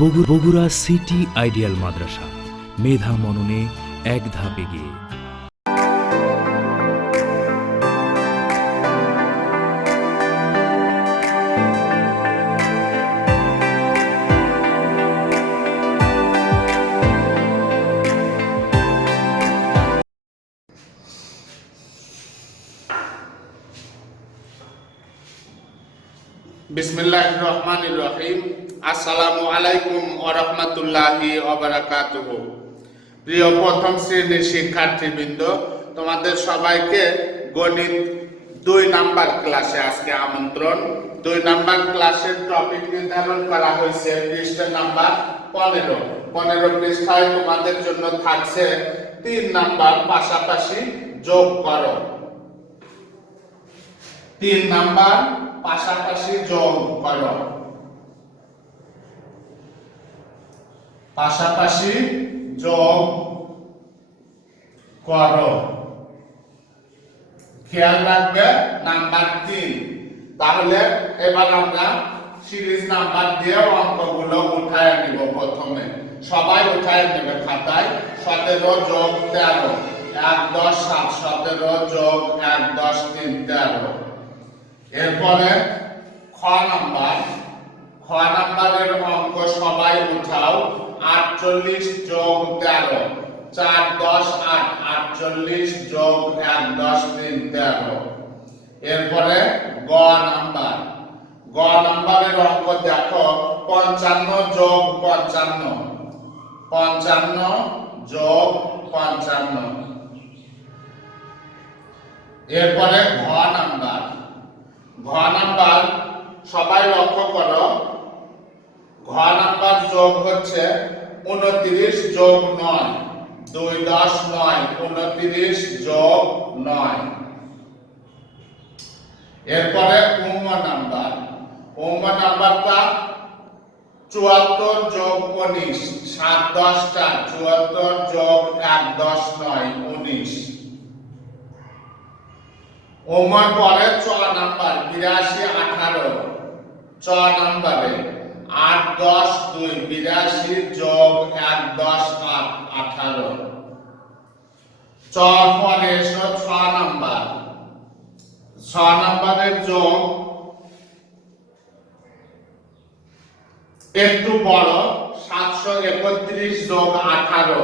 Bogura city ideal মাদ্রাসা, মেধা মননে এক ধাপ এগিয়ে। বিসমিল্লাহির রহমানির রহিম। আসসালামু আলাইকুম ওয়া রাহমাতুল্লাহি ওয়া বারাকাতুহু। প্রিয় প্রথম শ্রেণীর শিক্ষার্থীবৃন্দ, তোমাদের সবাইকে গণিত 2 নাম্বার ক্লাসে আজকে আমন্ত্রণ। 2 নাম্বার ক্লাসের টপিক নির্ধারণ করা হয়েছে পৃষ্ঠা নাম্বার 15। 15 পৃষ্ঠায় তোমাদের জন্য থাকছে 3 নাম্বার পাশাপাশি যোগ করো। 3 নাম্বার পাশাপাশি যোগ করো। পাশাপাশি যোগ করো। খেয়াল রাখবে নাম্বার 3। তাহলে এবার আমরা সিরিজ নাম্বার দিয়ে অঙ্কগুলো উঠায় নিব। প্রথমে সবাই উঠায় নেবে খাতায়। 17 যোগ 13 1 10 7, 17 যোগ 1 10 3 13। এরপরে খ নাম্বারের অঙ্ক সবাই উঠাও। 48 যোগ 13 4 10 8, 48 যোগ 1 10 3 13। এরপরে গ নাম্বারের অঙ্ক দেখো 55 যোগ 55, 55 যোগ 55। এরপরে ঘ নাম্বার সবাই লক্ষ্য করো। ঘ নাম্বার যোগ হচ্ছে 29 যোগ 9 2 10 9, 29 যোগ 9। এরপরে নাম্বারটা 74 যোগ 19 7 10 4, 74 যোগ 1 10 9 19। পরে চ নাম্বার 82 18, চ নাম্বারে 8 10 2, 82 যোগ 1 10 8 18। চ পরে এসো 6 নাম্বারের যোগ একটু বড় 731 যোগ 18,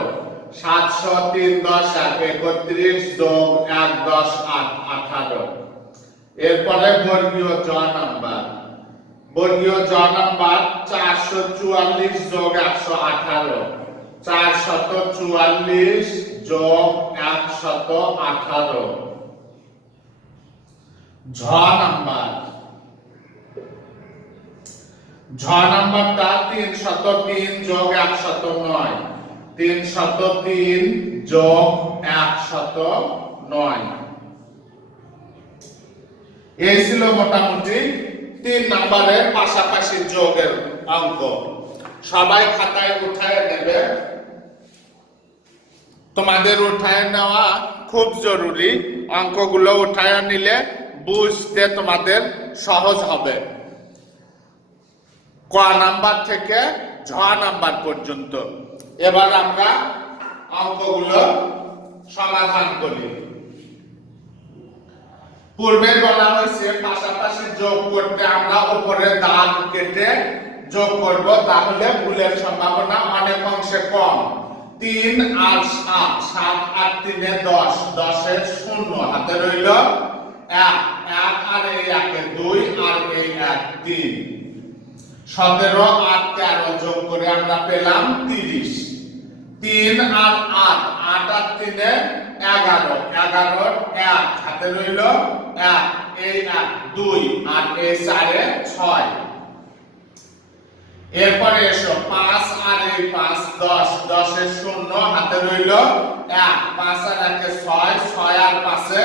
700 3 10 1, 31 যোগ 1 10 8 18। এরপরে বর্গীয় জ নাম্বার 444 যোগ 118, 444 যোগ 118। ঝ নাম্বারটা 303 যোগ 109, 303 যোগ 109। এই ছিল মোটামুটি 3 নাম্বারের পাশাপাশি যোগের অঙ্ক। সবাই খাতায় উঠায় নেবে। তোমাদের উঠায় নেওয়া খুব জরুরি। অঙ্কগুলো উঠায় নিলে বুঝতে তোমাদের সহজ হবে। ক নাম্বার থেকে ঝ নাম্বার পর্যন্ত। এবার আমরা অঙ্কগুলো সমাধান করি। পূর্বে বলা হয়েছে পাশাপাশি যোগ করতে আমরা উপরে দাগ কেটে যোগ করব, তাহলে ভুলের সম্ভাবনা অনেক অংশে কম। 3 আর 7, 7 আর 3 10, 10 এর 0 হাতে রইল 1, 1 আর এই 1 2 আর এই 1 3। 17 আর 13 যোগ করে আমরা পেলাম 30। 3 আর 8, 8 আর 3 11, 11 1 হাতে রইল 1, এই 1 2 আর এই 4 6। এরপরে এসো 5 আর এই 5 10, 10 এর 0 হাতে রইল 1, 5 আর 1 6, 6 আর 5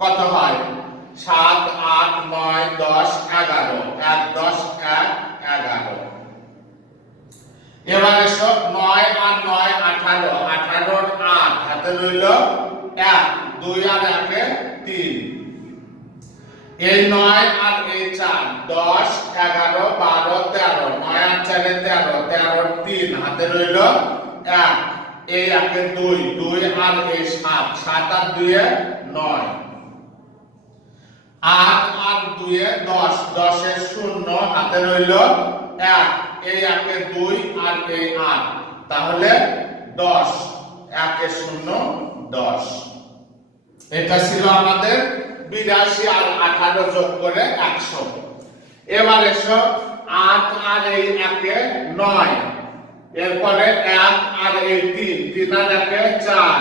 কত হয় 7 8 9 10 11, 1 10 1 11। এবার এসো 9 আর 9 18, 18 8 হাতে রইল 1, 2 আর 1 3। এই 9 আর এই 4 10 11 12 13, 9 9 আর 4 13, 13 3 হাতে রইল 1, এই 1 এ 2, 2 আর এই 7, 7 আর 2 এ 9, 8 আর 2 এ 10, 10 এ 0 হাতে রইল 1, এই 1 এ 2 আর এই 8, তাহলে 10, 1 এ 0 10। এটা ছিল আমাদের 82 আর 18 যোগ করে 100। এবার এসো 8 আর এই 1 এ 9, এরপরে 1 আর এই 3, 3 আর 1 এ 4,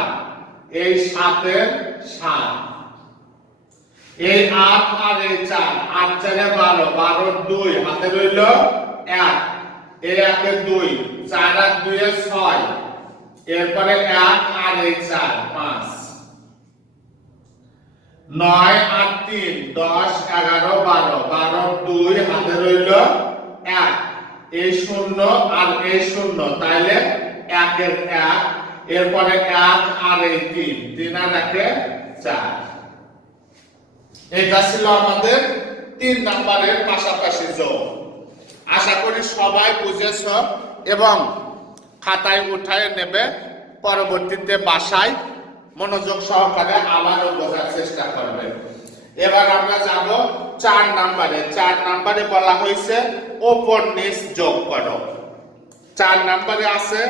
এই 7 এর 7, এই 8 আর এই 4, 8 4 এ 12, 12 2 হাতে রইল 1, এই 1 এ 2, 4 আর 2 এ 6, এরপরে 1 আর এই 4 5, 9 আর 3 10 11 12, 12 2 হাতে রইল 1, এই 0 আর এই 0, তাইলে 1 এর 1, এরপরে 1 আর এই 3, 3 আর 1 এ 4। এটা ছিল আমাদের 3 নম্বরের পাশাপাশি যোগ। আশা করি সবাই বুঝেছো এবং খাতায় উঠায় নেবে, পরবর্তীতে বাসায় মনোযোগ সহকারে আবারও বোঝার চেষ্টা করবে। এবার আমরা যাব 4 নম্বরে। 4 নম্বরে বলা হয়েছে ওপর নিচ যোগ করো। 4 নম্বরে আছে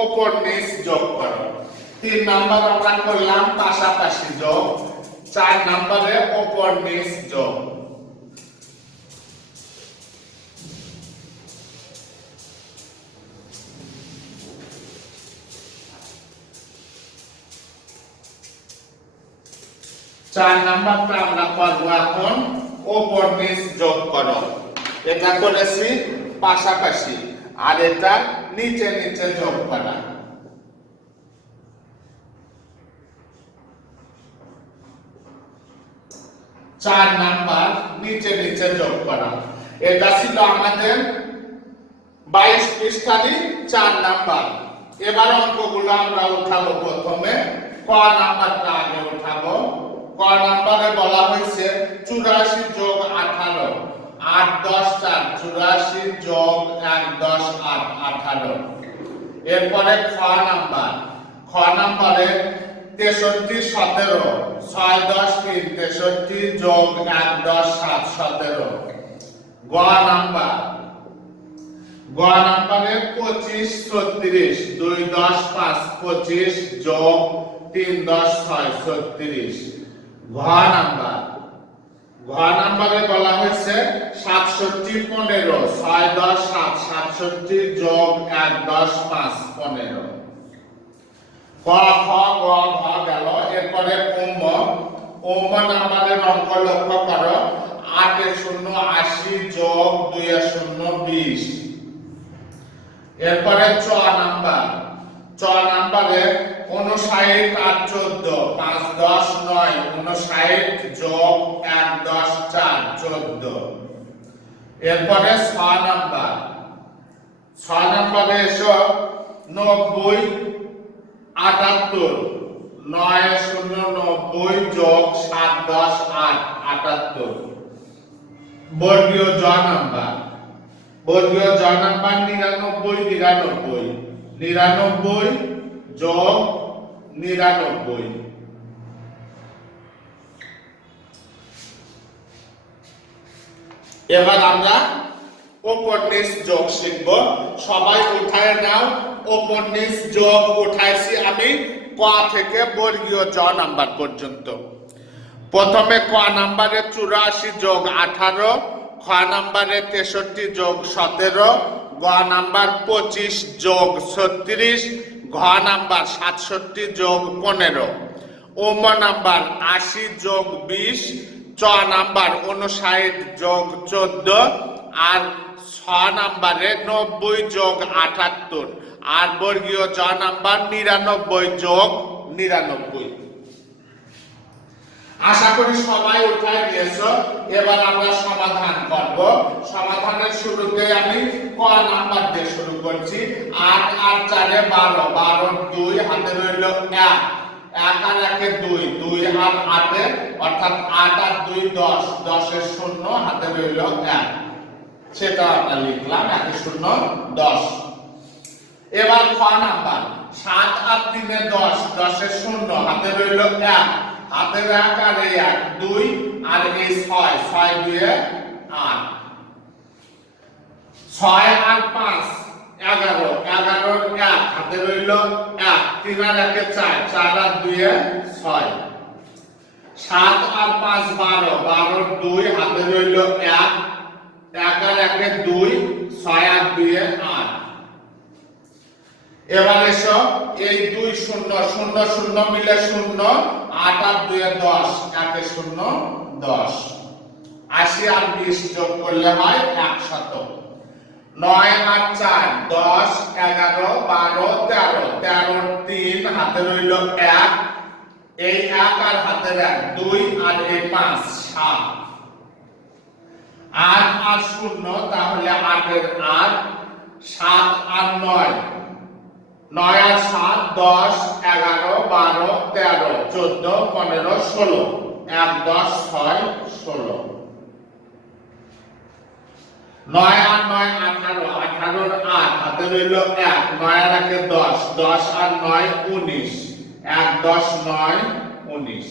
ওপর নিচ যোগ করো। 3 নম্বর আমরা করলাম পাশাপাশি যোগ, 4 নম্বরে ওপর নিচ যোগ। চার নাম্বারটা আমরা করব এখন ওপর নিচ যোগ করো। এটা করেছি পাশাপাশি, আর এটা নিচে নিচে যোগ করা। 4 নাম্বার নিচে নিচে যোগ করা। এটা ছিল আমাদের 22 পৃষ্ঠারই 4 নাম্বার। এবার অঙ্কগুলো আমরা উঠাবো। প্রথমে ক নাম্বারটা আগে উঠাবো। ক নাম্বারে বলা হয়েছে 84 যোগ 18, 8 10 4, 84 যোগ 1 10 8 18। এরপরে খ নাম্বার। খ নাম্বারে 63 17, 6 10 3, 63 যোগ 1 10 7 17। গ নাম্বার। গ নাম্বারে 25 36, 2 10 5, 25 যোগ 3 10 6 36। ঘ নাম্বার। ঘ নাম্বারে বলা হয়েছে 67 15, 6 10 7, 67 যোগ 1 10 5 15। ক খ গ ঘ গেল। এরপরে ওম। ওম নাম্বারের অঙ্ক লক্ষ্য করো। 8 এ 0 80 যোগ 2 এ 0 20। এরপরে চ নাম্বার। চ নাম্বারে 59 আর 14, 5 10 9, 59 যোগ 1 10 4 14। এরপরে 6 নাম্বার। 6 নাম্বারে এসো 90 78, 9 এ 0 90 যোগ 7 10 8 78। বর্গীয় জ নাম্বার। বর্গীয় জ নাম্বার 99 99, 99 যোগ 99। এবার আমরা ওপর নিচ যোগ শিখব। সবাই উঠায় নাও। ওপর নিচ যোগ উঠাইছি আমি ক থেকে বর্গীয় জ নাম্বার পর্যন্ত। প্রথমে ক নাম্বারে 84 যোগ 18, খ নাম্বারে 63 যোগ 17, গ নাম্বার 25 যোগ 36, ঘ নাম্বার 67 যোগ 15, ওম নাম্বার 80 যোগ 20, চ নাম্বার 59 যোগ 14, আর ছ নাম্বারে 90 যোগ 78, আর বর্গীয় জ নাম্বার 99 যোগ 99। আশা করি সবাই উঠায় নিয়েছো। এবার আমরা সমাধান করব। সমাধানের শুরুতে আমি ক নাম্বার দিয়ে শুরু করছি। 8 আর 4 এ 12, 12 2 হাতে রইল 1, 1 আর 1 এ 2, 2 আর 8 এ, অর্থাৎ 8 আর 2 10, 10 এর 0 হাতে রইল 1। সেটা আমরা লিখলাম 1 শূন্য 10। এবার খ নাম্বার 7 আর 3 এ 10, 10 এ 0, হাতে রইল 1, হাতের 1 আর এই 1, 2 আর এই 6, 6 2 এ 8, 6 আর 5 11, 11 এর 1, হাতে রইল 1, 3 আর 1 এ 4, 4 আর 2 এ 6, 7 আর 5 12, 12 এর 2, হাতে রইল 1, 1 আর 1 এ 2, 6 আর 2 এ 8। এবার এসো এই 2 0 0 0 মিলে 0, 8 আর 2 এ 10, 1 এ 0 10, 80 আর 20 যোগ করলে হয় 100। 9 আর 4 10, 11 12 13, 13 এর 3, হাতে রইল 1, এই 1 আর হাতের 1, 2 আর এই 5 7, 8 আর 0, তাহলে 8 এর 8, 7 আর 9, 9 আর 7 10 11 12 13 14 15 16, 1 10 6 16, 9 আর 9 18, 18 এর 8, হাতে রইল 1, 9 আর 1 এ 10, 10 আর 9 19, 1 10 9 19।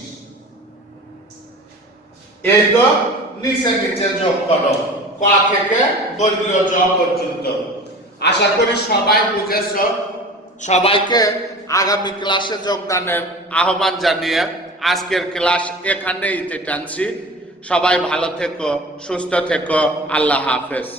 এই তো নিচে নিচে যোগ করো ক থেকে বর্গীয় জ পর্যন্ত। আশা করি সবাই বুঝেছো। সবাইকে আগামী ক্লাসে যোগদানের আহ্বান জানিয়ে আজকের ক্লাস এখানেই টানছি। সবাই ভালো থেকো, সুস্থ থেকো, আল্লাহ হাফেজ।